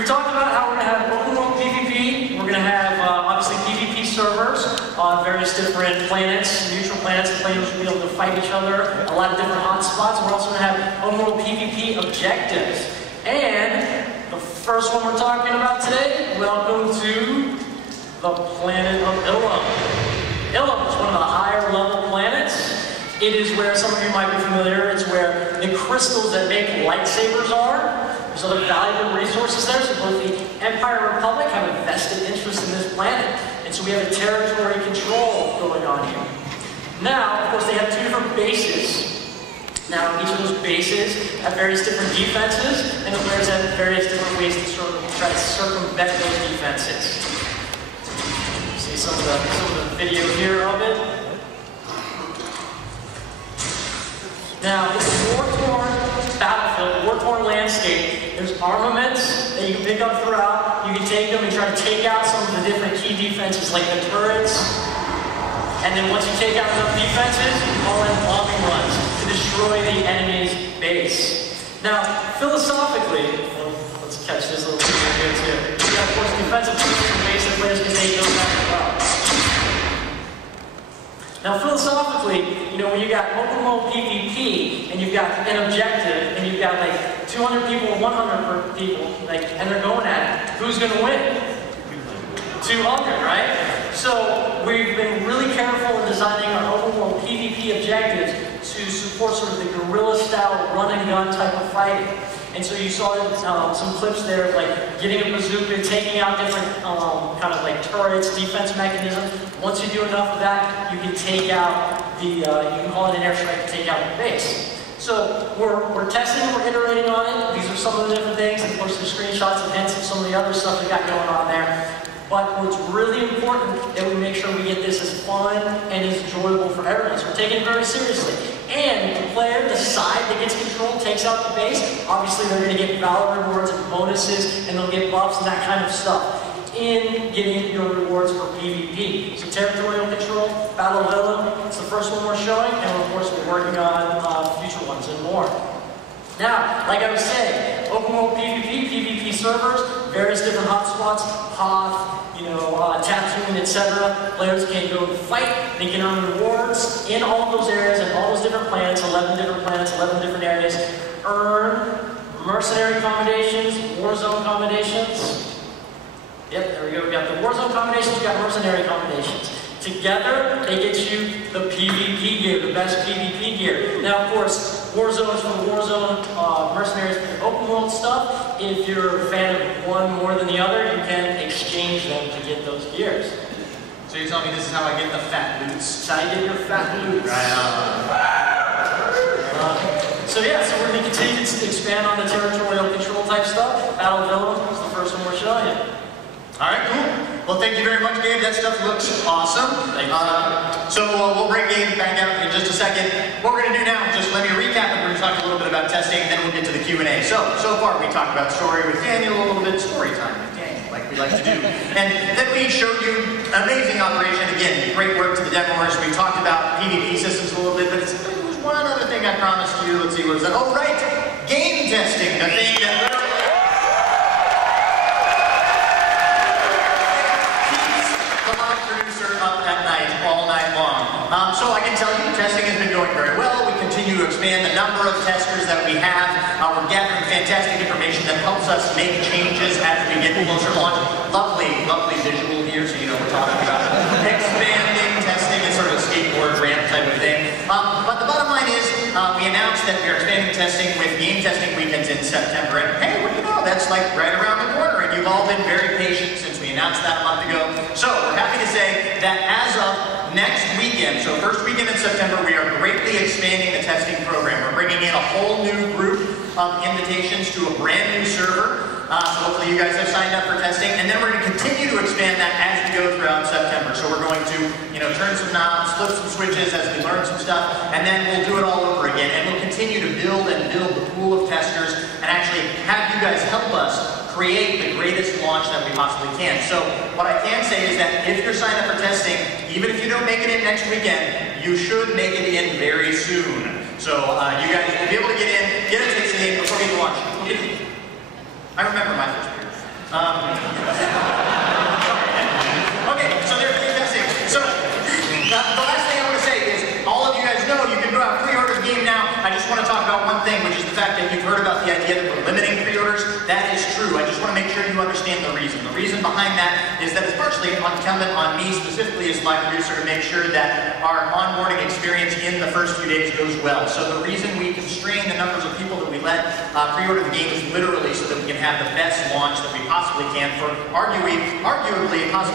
we've talked about how we're going to have open world PvP. We're going to have, obviously, PvP servers on various different planets, neutral planets. The players will be able to fight each other, a lot of different hotspots. We're also going to have open world PvP objectives. And the first one we're talking about today, welcome to the planet of Ilum. Ilum is one of the higher level planets. It is where, some of you might be familiar, it's where the crystals that make lightsabers are. There's other valuable resources there, so both the Empire and Republic have a vested interest in this planet. And so we have a territory control going on here. Now, of course, they have two different bases. Now, each of those bases have various different defenses, and the players have various different ways to try to circumvent those defenses. See some of the video here of it. Now, it's a war-torn battlefield, war-torn landscape. There's armaments that you can pick up throughout. You can take them and try to take out some of the different key defenses, like the turrets. And then once you take out enough defenses, you can call in bombing runs to destroy the enemy's base. Now, philosophically, let's catch this little video here too. You got, of course, defensive base that players can take those out as well. Now, philosophically, you know, when you got open world PvP, and you've got an objective, and you've got like 200 people or 100 people, like, and they're going at it, who's going to win? 200, right? So we've been really careful in designing our open world PvP objectives to support sort of the guerrilla-style run-and-gun type of fighting. And so you saw some clips there of like getting a bazooka, taking out different kind of like turrets, defense mechanisms. Once you do enough of that, you can take out the, you can call it an airstrike to take out the base. So we're testing, we're iterating on it. These are some of the different things. And of course, there's screenshots and hints of some of the other stuff we got going on there. But what's really important that we make sure we get this as fun and as enjoyable for everyone. So we're taking it very seriously. And the player, the side that gets control, takes out the base. Obviously, they're going to get valor rewards and bonuses, and they'll get buffs and that kind of stuff in getting your rewards for PvP. So territorial control, Battle of Ilum, it's the first one we're showing, and of course we're working on future ones and more. Now, like I was saying, open world PvP, PvP servers, various different hotspots, Hoth, you know, Tatooine, etc. Players can go and fight, they can earn rewards in all of those areas and all those different planets, 11 different areas. Earn mercenary accommodations, war zone accommodations. Yep, there we go. We got the war zone accommodations, we got mercenary accommodations. Together, they get you the PvP gear, the best PvP gear. Now, of course, war zones for war zone, mercenaries for the open world stuff. If you're a fan of one more than the other, you can exchange them to get those gears. So you're telling me this is how I get the fat boots? That's how you get your fat boots. Right on. So yeah, so we're going to continue to expand on the territorial control type stuff. Battle of Ilum is the first one we're showing you. All right, cool. Well, thank you very much, Gabe. That stuff looks awesome. So we'll bring Gabe back out in just a second. What we're going to do now, just let me recap, and we're going to talk a little bit about testing, and then we'll get to the Q&A. So far we talked about story with Daniel, a little bit story time with Daniel, like we like to do. And then we showed you amazing operation. Again, great work to the demoers. We talked about PvP systems a little bit, but there was one other thing I promised you. Let's see, what was that? Oh, right, game testing, the thing that so I can tell you, testing has been going very well. We continue to expand the number of testers that we have. We're gathering fantastic information that helps us make changes as we get closer to launch. Lovely visual here, so you know we're talking about expanding testing and sort of a skateboard ramp type of thing. But the bottom line is, we announced that we are expanding testing with game testing weekends in September. And hey, what do you know? That's like right around the corner, and you've all been very patient since we announced that a month ago. So we're happy to say that as of next weekend, so first weekend in September, we are greatly expanding the testing program. We're bringing in a whole new group of invitations to a brand new server. So hopefully you guys have signed up for testing. And then we're going to continue to expand that as we go throughout September. So we're going to, you know, turn some knobs, flip some switches as we learn some stuff, and then we'll do it all over again. And we'll continue to build the pool of testers and actually have you guys help us create the greatest launch that we possibly can. So what I can say is that if you're signed up for testing, even if you don't make it in next weekend, you should make it in very soon. So you guys will be able to get a taste of the game before we launch. I remember my first year. idea that we're limiting pre-orders. That is true. I just want to make sure you understand the reason. The reason behind that is that it's partially incumbent on me specifically as live producer to make sure that our onboarding experience in the first few days goes well. So the reason we constrain the numbers of people that we let pre-order the game is literally so that we can have the best launch that we possibly can for arguably possibly